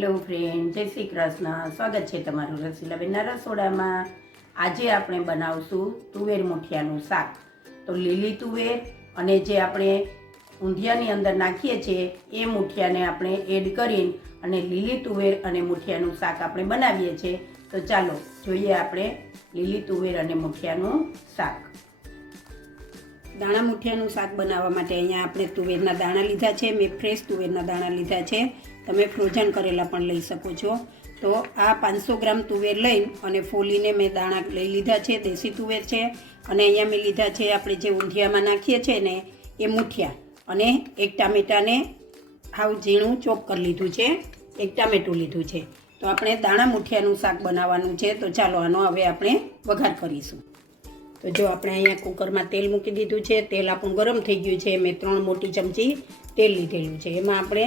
Hello friend જય શ્રી કૃષ્ણ. સ્વાગત છે તમારું રસીલાબેનના રસોડામાં. આજે આપણે બનાવશું તુવેર મુઠિયાનું શાક. તો લીલી તુવેર અને જે આપણે ઊંધિયાની અંદર નાખીએ છીએ, એ મુઠિયાને આપણે એડ કરીને અને લીલી તુવેર અને મુઠિયાનું શાક આપણે બનાવીએ છીએ. તો ચાલો જોઈએ આપણે લીલી તુવેર અને મુઠિયાનું શાક. દાણા મુઠિયાનું શાક બનાવવા માટે અહીંયા આપણે તુવેરના દાણા લીધા છે, મેં ફ્રેશ તુવેરના દાણા લીધા છે. તમે ફ્રોઝન કરેલા પણ લઈ શકો છો. તો આ પાંચસો ગ્રામ તુવેર લઈ અને ફોલીને મેં દાણા લઈ લીધા છે, દેશી તુવેર છે. અને અહીંયા મેં લીધા છે આપણે જે ઊંધિયામાં નાખીએ છીએ ને, એ મુઠિયા. અને એક ટામેટાને હાવ ઝીણું ચોપ કરી લીધું છે, એક ટામેટું લીધું છે. તો આપણે દાણા મુઠિયાનું શાક બનાવવાનું છે, તો ચાલો આનો હવે આપણે વઘાર કરીશું. તો જો આપણે અહીંયા કુકરમાં તેલ મૂકી દીધું છે, તેલ આપણું ગરમ થઈ ગયું છે, મેં ત્રણ મોટી ચમચી તેલ લીધેલું છે. એમાં આપણે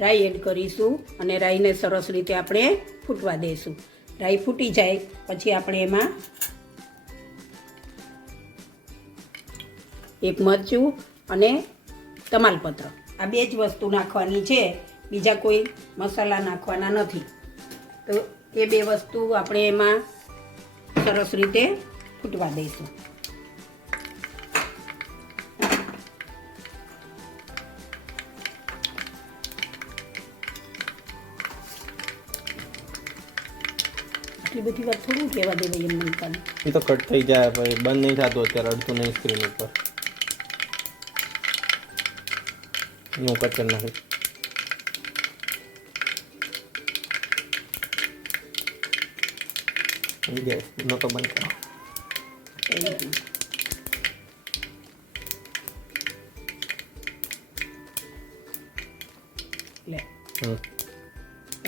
રાઈ એડ કરીશું અને રાઈને સરસ રીતે આપણે ફૂટવા દઈશું રાઈ ફૂટી જાય, પછી આપણે એમાં એક મરચું અને તમાલપત્ર. આ બે જ વસ્તુ નાખવાની છે, બીજા કોઈ મસાલા નાખવાના નથી. તો એ બે વસ્તુ આપણે એમાં સરસ રીતે ફૂટવા દઈશું આટલી બધી વાત થોડું કહેવા દેવાય એમ મનકાને એ તો કટ થઈ જાય પછી બંધ નહીં થતું અત્યારે, અડધું નહીં સ્ક્રીન ઉપર. હું કટ કરી નાખીશ ગેસ નો તો બંધ કરો લે.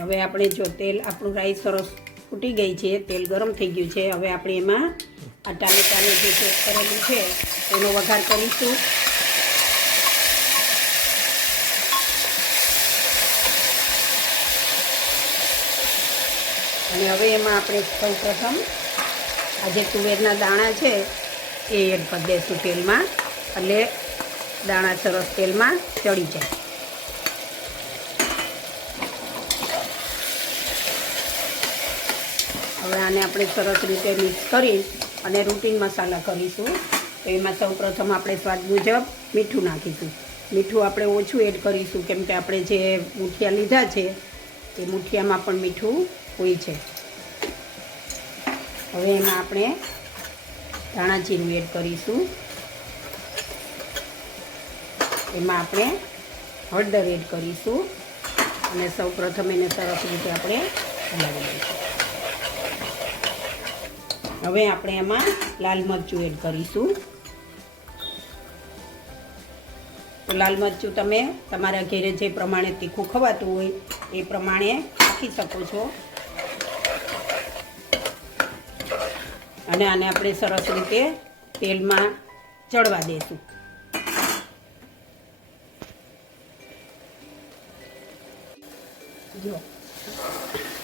હવે આપણે જો તેલ આપણું રાઈ સરસ ફૂટી ગઈ છે તેલ ગરમ થઈ ગયું છે હવે આપણે એમાં આ ટામેટાનું જે ચોપ કરેલું છે એનો વઘાર કરીશું. અને હવે એમાં આપણે સૌ પ્રથમ આ જે તુવેરના દાણા છે, એ એડ કરી દઈશું તેલમાં એટલે દાણા સરસ તેલમાં ચડી જાય. હવે આને આપણે સરસ રીતે મિક્સ કરી અને રૂટીન મસાલા કરીશું. તો એમાં સૌ પ્રથમ આપણે સ્વાદ મુજબ મીઠું નાખીશું. મીઠું આપણે ઓછું એડ કરીશું, કેમ કે આપણે જે મુઠિયા લીધા છે તે મુઠિયામાં પણ મીઠું હોય છે. હવે એમાં આપણે ધાણા એડ કરીશું. એમાં આપણે હળદર એડ કરીશું અને સૌ પ્રથમ એને સરસ રીતે આપણે હલાવી દઈશું હવે આપણે એમાં લાલ મરચું એડ કરીશું. તો લાલ મરચું તમે તમારા ઘરે જે પ્રમાણે તીખું ખવાતું હોય એ પ્રમાણે રાખી શકો છો. અને આને આપણે સરસ રીતે તેલમાં ચડવા દઈશું જો,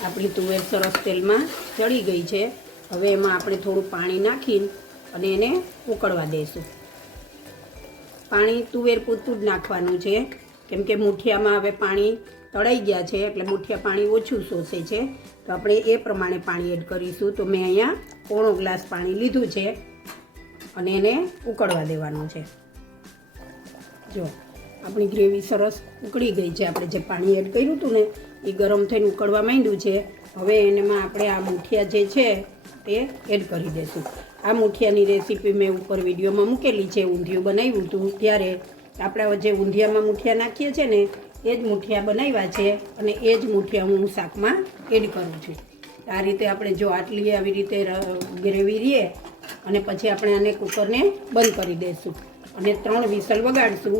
આપણી તુવેર સરસ તેલમાં ચડી ગઈ છે. હવે એમાં આપણે થોડું પાણી નાખીને અને એને ઉકળવા દઈશું પાણી તુવેર પૂરતું જ નાખવાનું છે. કેમ કે મુઠિયામાં હવે પાણી તળાઈ ગયા છે એટલે મુઠિયા પાણી ઓછું શોષે છે. તો આપણે એ પ્રમાણે પાણી એડ કરીશું. તો મેં અહીંયા પોણો ગ્લાસ પાણી લીધું છે અને એને ઉકળવા દેવાનું છે. જો, આપણી ગ્રેવી સરસ ઉકળી ગઈ છે. આપણે જે પાણી એડ કર્યું હતું ને, એ ગરમ થઈને ઉકળવા માંડ્યું છે. હવે એનામાં આપણે આ મુઠિયા જે છે તે એડ કરી દઈશું. આ મુઠિયાની રેસીપી મેં ઉપર વિડીયોમાં મૂકેલી છે. ઊંધિયું બનાવ્યું હતું. ત્યારે આપણે જે ઊંધિયામાં મુઠિયા નાખીએ છીએ ને એ જ મુઠિયા બનાવ્યા છે અને એ જ મુઠિયા હું શાકમાં એડ કરું છું. આ રીતે આપણે જો આટલી આવી રીતે ગ્રેવી રહીએ અને પછી આપણે આને કુકરને બંધ કરી દઈશું અને ત્રણ વિસલ વગાડશું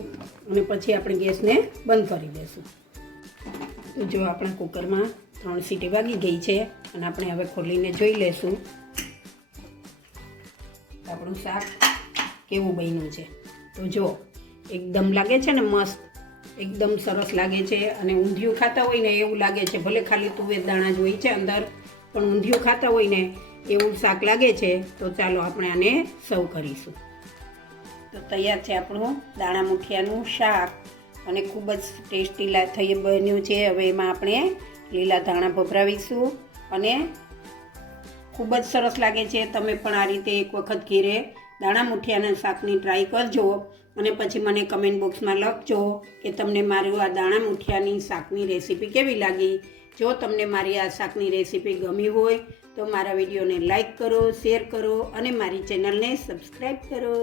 અને પછી આપણે ગેસને બંધ કરી દઈશું. તો જો આપણા કુકરમાં ત્રણ સીટી વાગી ગઈ છે અને આપણે હવે ખોલીને જોઈ લેશું આપણું શાક કેવું બન્યું છે. તો જો, એકદમ લાગે છે ને મસ્ત એકદમ સરસ લાગે છે અને ઊંધિયું ખાતા હોય ને એવું લાગે છે. ભલે ખાલી તુવેર દાણા જ હોય છે અંદર, પણ ઊંધિયું ખાતા હોય ને એવું શાક લાગે છે, તો ચાલો આપણે આને સર્વ કરીશું. તો તૈયાર છે આપણું દાણા મુઠિયાનું શાક અને ખૂબ જ ટેસ્ટી થઈ બન્યું છે. હવે એમાં આપણે લીલા ધાણા ભભરાવીશું અને ખૂબ જ સરસ લાગે છે. તમે પણ આ રીતે એક વખત ઘીરે દાણા મુઠિયાના શાકની ટ્રાય કરજો અને પછી મને કમેન્ટ બોક્સમાં લખજો કે તમને મારું આ દાણા મુઠિયાની શાકની રેસીપી કેવી લાગી. જો તમને મારી આ શાકની રેસીપી ગમી હોય તો મારા વિડીયોને લાઈક કરો શેર કરો અને મારી ચેનલને સબસ્ક્રાઈબ કરો.